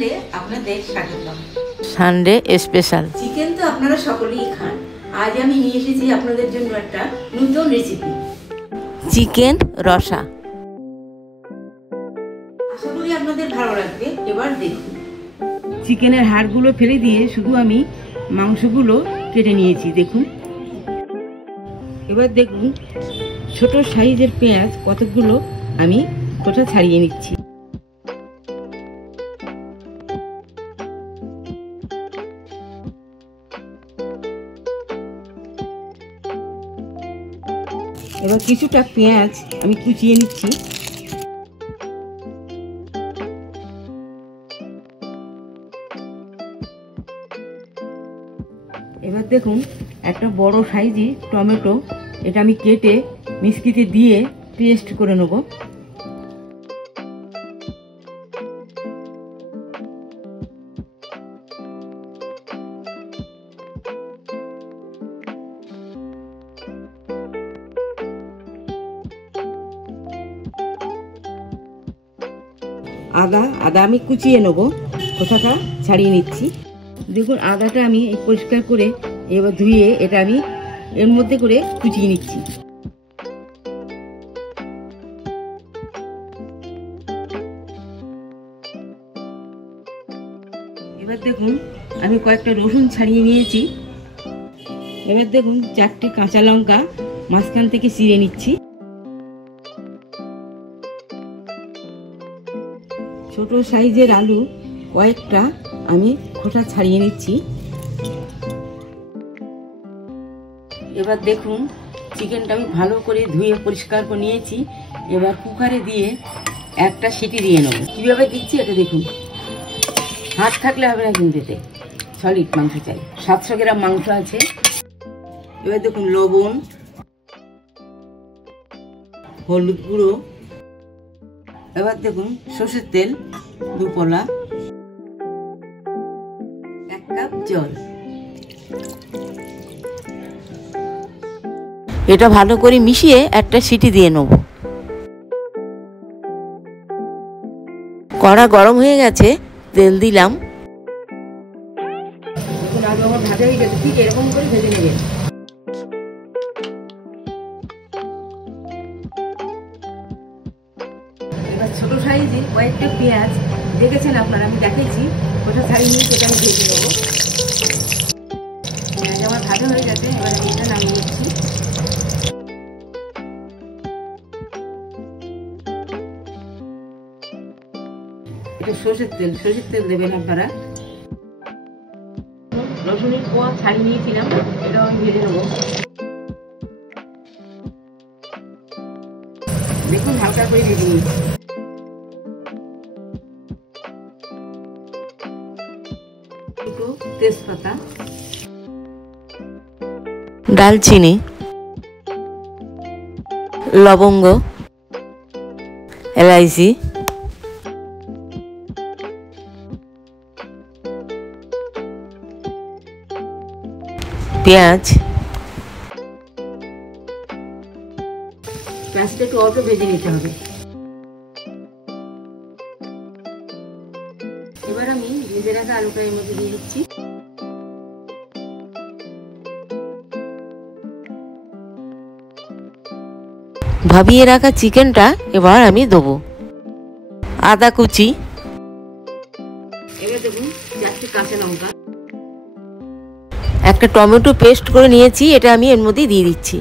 চ্যানেলে আপনাদের স্বাগতম। সানডে স্পেশাল চিকেন তো আপনারা সকলেই খান। আজ আমি নিয়ে এসেছি আপনাদের জন্য একটা নতুন রেসিপি, চিকেন রসা। আশা করি আপনাদের ভালো লাগবে। এবার দেখুন, চিকেনের হাড়গুলো ফেলে দিয়ে শুধু আমি মাংসগুলো কেটে নিয়েছি। দেখুন, এবার দেখুন ছোট সাইজের পেঁয়াজ কতগুলো আমি খোসা ছাড়িয়ে নিচ্ছি। এবার কিছুটা পেঁয়াজ আমি কুচিয়ে নিচ্ছি। এবার দেখুন একটা বড় সাইজে টমেটো, এটা আমি কেটে মিক্সিতে দিয়ে পেস্ট করে নেব। আদা আমি কুচিয়ে নেব, খোসাটা ছাড়িয়ে নিচ্ছি। দেখুন আদাটা আমি পরিষ্কার করে এবার ধুয়ে এটা আমি এর মধ্যে করে কুচিয়ে নিচ্ছি। এবার দেখুন আমি কয়েকটা রসুন ছাড়িয়ে নিয়েছি। এবার দেখুন 4টে কাঁচা লঙ্কা মাঝখান থেকে চিড়ে নিচ্ছি। ছোট সাইজের আলু কয়েকটা আমি খোসা ছাড়িয়ে নিচ্ছি। এবার দেখুন চিকেনটা আমি ভালো করে ধুয়ে পরিষ্কার করে নিয়েছি। এবার কুকারে দিয়ে একটা সিটি দিয়ে নেব। কীভাবে দিচ্ছি এটা দেখুন, হাত থাকলে হবে না কিন্তু, এতে সলিড মাংস চাই। 700 গ্রাম মাংস আছে। এবার দেখুন লবণ, হলুদ গুঁড়ো, এবার দেখুন সর্ষের তেল 2 পলা, 1 কাপ জল। এটা ভালো করে মিশিয়ে একটা সিটি দিয়ে নেব। কড়া গরম হয়ে গেছে, তেল দিলাম। দেখুন আলু আমার ভাজা হয়ে গেছে, ঠিক এরকম করে ভেজে নেবেন। এবার ছোট সাইজে কয়েকটা পেঁয়াজ দেখেছেন আপনারা, আমি দেখাইছি, ওটা ছাড়িয়ে নিয়ে সেটা আমি ভেজে নেবো। পেঁয়াজ আমার ভাজা হয়ে গেছে, এবার আমি এটা নামিয়ে নিচ্ছি। এটা সর্ষের তেল দেবেন আপনারা। রসুনের কোয়া ছাড়িয়ে নিয়েছিলাম, এটাও আমি ভেজে নেবো। দেখুন হালকা করে ভেজে নিচ্ছি। দুটো তেজপাতা, দালচিনি, লবঙ্গ, এলাইচি, পেঁয়াজটা একটু অল্প ভেজে নিতে হবে। এবার আমি ভেজে রাখা আলুটা এর মধ্যে দিয়ে দিচ্ছি। ভাবিয়ে রাখা চিকেনটা এবার আমি দেবো। আদা কুচি, এবার দেখুন 4টে কাঁচা লঙ্কা, একটা টমেটো পেস্ট করে নিয়েছি, এটা আমি এর মধ্যে দিয়ে দিচ্ছি।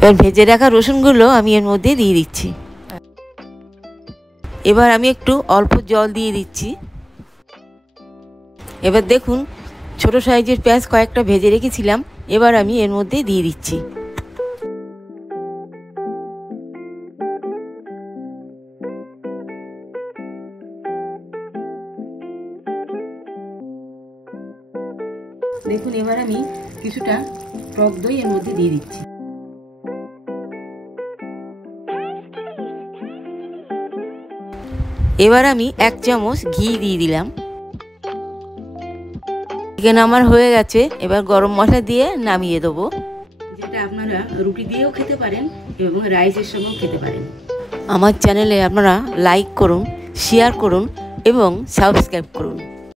এবার ভেজে রাখা রসুনগুলো আমি এর মধ্যে দিয়ে দিচ্ছি। এবার আমি একটু অল্প জল দিয়ে দিচ্ছি। এবার দেখুন ছোট সাইজের পেঁয়াজ কয়েকটা ভেজে রেখেছিলাম, এবার আমি এর মধ্যে দিয়ে দিচ্ছি। দেখুন এবার আমি কিছুটা টক দই এর মধ্যে দিয়ে দিচ্ছি। এবার আমি 1 চামচ ঘি দিয়ে দিলাম। চিকেন আমার হয়ে গেছে, এবার গরম মশলা দিয়ে নামিয়ে দেবো। যেটা এটা আপনারা রুটি দিয়েও খেতে পারেন এবং রাইসের সঙ্গেও খেতে পারেন। আমার চ্যানেলে আপনারা লাইক করুন, শেয়ার করুন এবং সাবস্ক্রাইব করুন।